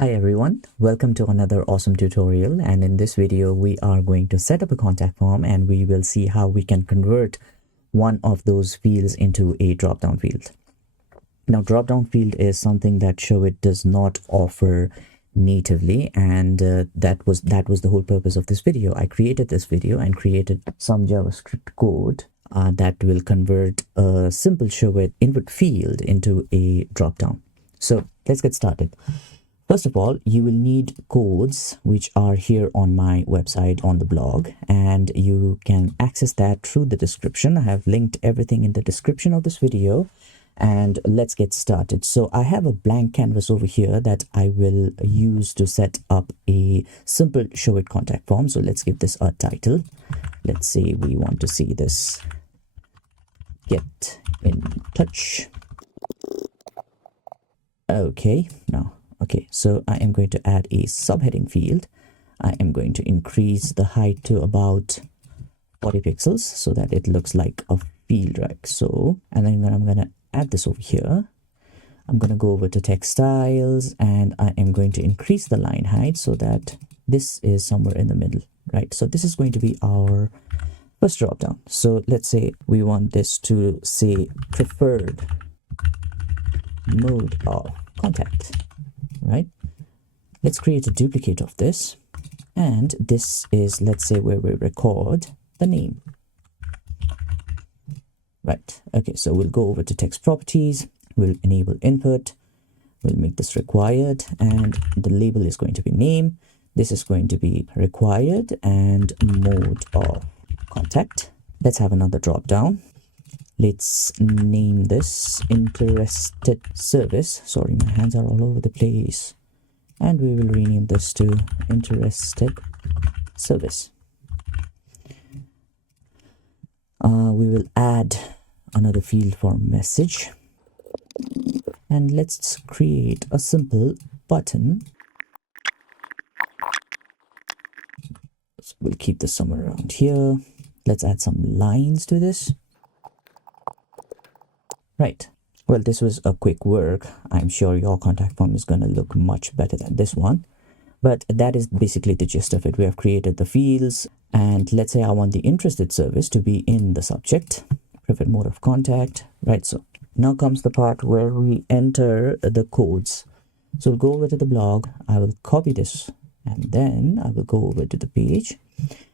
Hi everyone, welcome to another awesome tutorial, and in this video we are going to set up a contact form and we will see how we can convert one of those fields into a drop-down field. Now drop-down field is something that Showit does not offer natively, and that was the whole purpose of this video. I created this video and created some JavaScript code that will convert a simple Showit input field into a drop-down. So let's get started. First of all, you will need codes which are here on my website on the blog, and you can access that through the description. I have linked everything in the description of this video, and let's get started. So I have a blank canvas over here that I will use to set up a simple Showit contact form. So let's give this a title. Let's say we want to see this get in touch. Okay, so I am going to add a subheading field. I am going to increase the height to about 40 pixels so that it looks like a field, right? So, and then I'm going to add this over here. I'm going to go over to text styles, and I am going to increase the line height so that this is somewhere in the middle, right? So this is going to be our first drop down. So let's say we want this to say preferred mode of contact. Right, let's create a duplicate of this, and this is, let's say, where we record the name. Right, okay, so we'll go over to text properties, we'll enable input, we'll make this required, and the label is going to be name. This is going to be required and mode of contact. Let's have another drop down. Let's name this interested service. Sorry, my hands are all over the place. And we will rename this to interested service. We will add another field for message. And let's create a simple button. So we'll keep this somewhere around here. Let's add some lines to this. Right. Well, this was a quick work. I'm sure your contact form is going to look much better than this one. But that is basically the gist of it. We have created the fields, and let's say I want the interested service to be in the subject, preferred mode of contact, right? So now comes the part where we enter the codes. So we'll go over to the blog. I will copy this, and then I will go over to the page,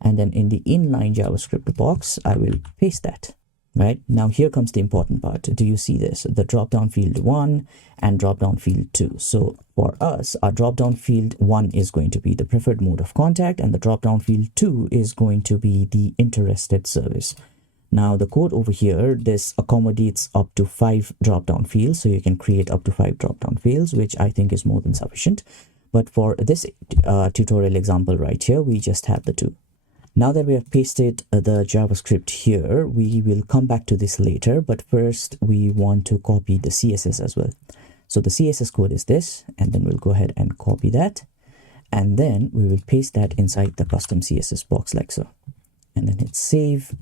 and then in the inline JavaScript box, I will paste that. Right, now here comes the important part. Do you see this? The drop down field 1 and drop down field 2. So for us, our drop down field 1 is going to be the preferred mode of contact, and the drop down field 2 is going to be the interested service. Now the code over here, this accommodates up to 5 drop down fields, so you can create up to 5 drop down fields, which I think is more than sufficient. But for this tutorial example right here, we just have the 2. Now that we have pasted the JavaScript here, we will come back to this later, but first we want to copy the CSS as well. So the CSS code is this, and then we'll go ahead and copy that, and then we will paste that inside the custom CSS box like so, and then hit save.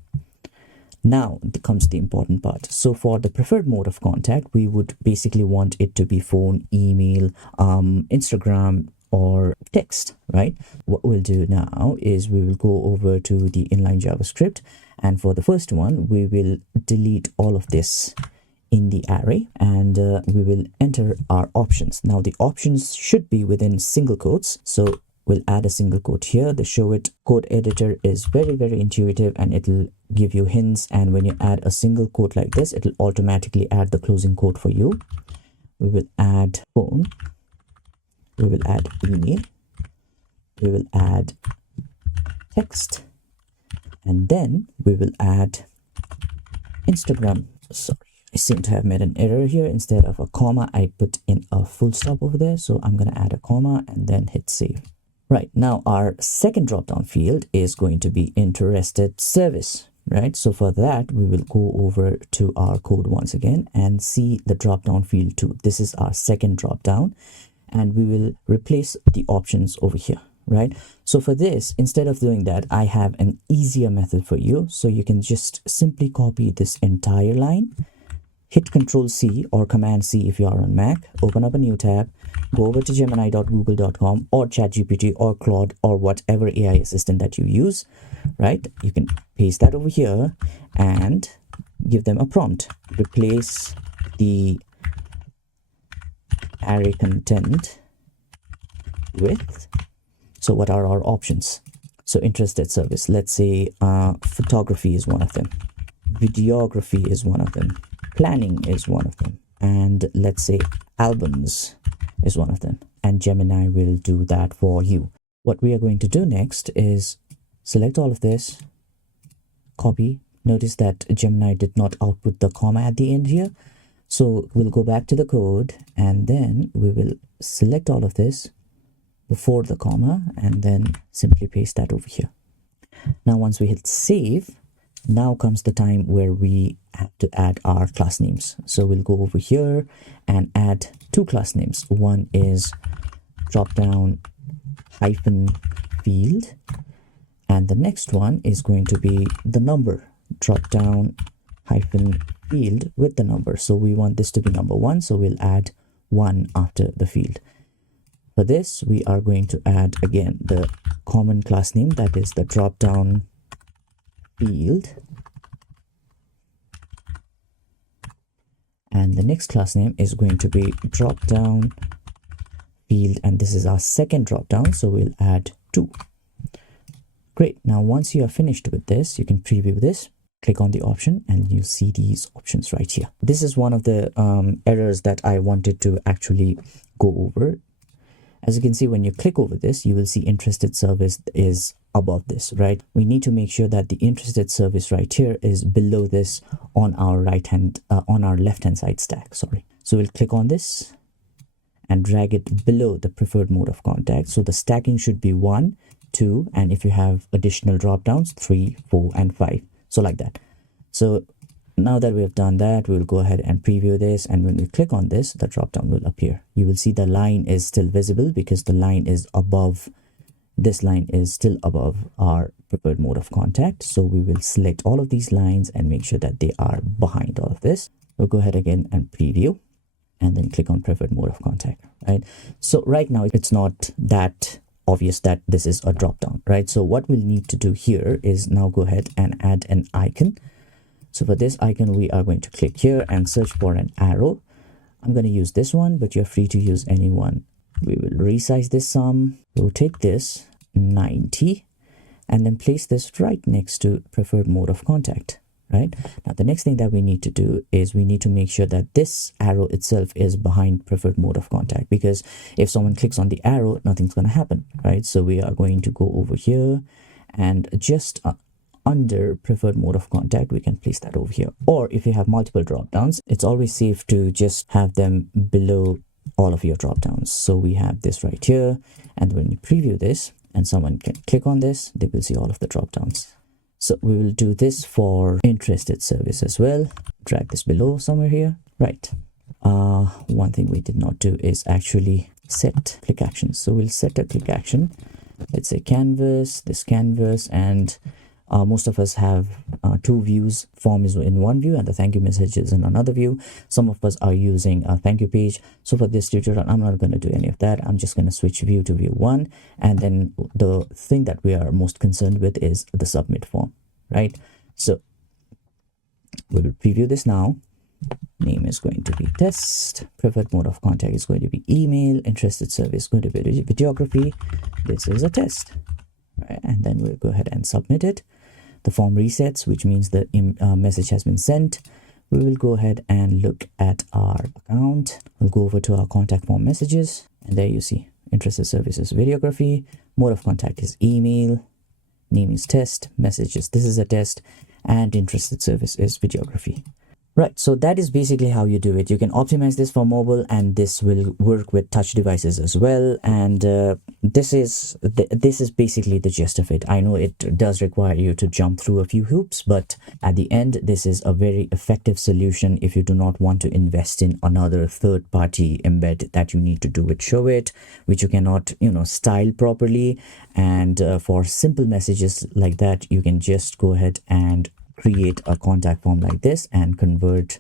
Now comes the important part. So for the preferred mode of contact, we would basically want it to be phone, email, Instagram, or text, right? What we'll do now is we will go over to the inline JavaScript, and for the first one we will delete all of this in the array, and we will enter our options. Now the options should be within single quotes, so we'll add a single quote here. The Showit code editor is very intuitive, and it'll give you hints, and when you add a single quote like this, it'll automatically add the closing quote for you. We will add phone, we will add email, we will add text, and then we will add Instagram. Sorry, I seem to have made an error here. Instead of a comma, I put in a full stop over there. So I'm going to add a comma and then hit save. Right, now our second drop-down field is going to be interested service, right? So for that, we will go over to our code once again and see the drop-down field 2. This is our second drop-down, and we will replace the options over here, right? So for this, instead of doing that, I have an easier method for you. So you can just simply copy this entire line, hit Control C or Command C if you are on Mac, open up a new tab, go over to gemini.google.com or ChatGPT or Claude or whatever AI assistant that you use, right? You can paste that over here and give them a prompt. Replace the array content with, so what are our options? So interested service, let's say photography is one of them, videography is one of them, planning is one of them, and let's say albums is one of them, and Gemini will do that for you. What we are going to do next is select all of this, copy. Notice that Gemini did not output the comma at the end here, so we'll go back to the code and then we will select all of this before the comma and then simply paste that over here. Now once we hit save, now comes the time where we have to add our class names. So we'll go over here and add two class names. One is Dropdown hyphen field, and the next one is going to be the number, Dropdown hyphen field with the number. So we want this to be number 1, so we'll add 1 after the field. For this, we are going to add again the common class name, that is the Dropdown field, and the next class name is going to be Dropdown field, and this is our second dropdown, so we'll add 2. Great. Now once you are finished with this, you can preview this, click on the option, and you see these options right here. This is one of the errors that I wanted to actually go over. As you can see, when you click over this, you will see interested service is above this, right? We need to make sure that the interested service right here is below this on our on our left hand side stack, sorry. So we'll click on this and drag it below the preferred mode of contact. So the stacking should be 1, 2, and if you have additional drop downs, 3, 4, and 5. So like that. So now that we have done that, we'll go ahead and preview this, and when we click on this, the drop down will appear. You will see the line is still visible because the line is above, this line is still above our preferred mode of contact. So we will select all of these lines and make sure that they are behind all of this. We'll go ahead again and preview and then click on preferred mode of contact, right? So right now it's not that obvious that this is a drop down, right? So what we'll need to do here is now go ahead and add an icon. So for this icon, we are going to click here and search for an arrow. I'm going to use this one, but you're free to use any one. We will resize this some, rotate this 90, and then place this right next to preferred mode of contact, right? Now, the next thing that we need to do is we need to make sure that this arrow itself is behind preferred mode of contact, because if someone clicks on the arrow, nothing's going to happen, right? So we are going to go over here and just under preferred mode of contact, we can place that over here. Or if you have multiple drop downs, it's always safe to just have them below all of your drop downs. So we have this right here, and when you preview this and someone can click on this, they will see all of the drop downs. So we will do this for interested service as well. Drag this below somewhere here, right? One thing we did not do is actually set click actions. So we'll set a click action. Let's say canvas, this canvas, and most of us have 2 views. Form is in one view and the thank you message is in another view. Some of us are using a thank you page. So for this tutorial, I'm not going to do any of that. I'm just going to switch view to view 1. And then the thing that we are most concerned with is the submit form, right? So we will preview this now. Name is going to be test. Preferred mode of contact is going to be email. Interested service is going to be videography. This is a test. Right? And then we'll go ahead and submit it. The form resets, which means the message has been sent. We will go ahead and look at our account. We'll go over to our contact form messages, and there you see interested services videography, mode of contact is email, name is test, messages this is a test, and interested service is videography. Right, so that is basically how you do it. You can optimize this for mobile, and this will work with touch devices as well. And this is basically the gist of it. I know it does require you to jump through a few hoops, but at the end, this is a very effective solution if you do not want to invest in another third-party embed that you need to do with Showit, which you cannot, style properly. And for simple messages like that, you can just go ahead and create a contact form like this and convert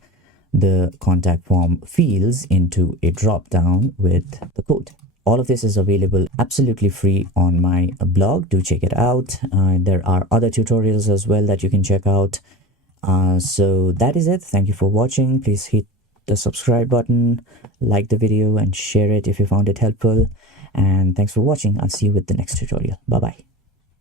the contact form fields into a drop down with the code. All of this is available absolutely free on my blog. Do check it out. There are other tutorials as well that you can check out. So that is it. Thank you for watching. Please hit the subscribe button, like the video, and share it if you found it helpful. And thanks for watching. I'll see you with the next tutorial. Bye bye.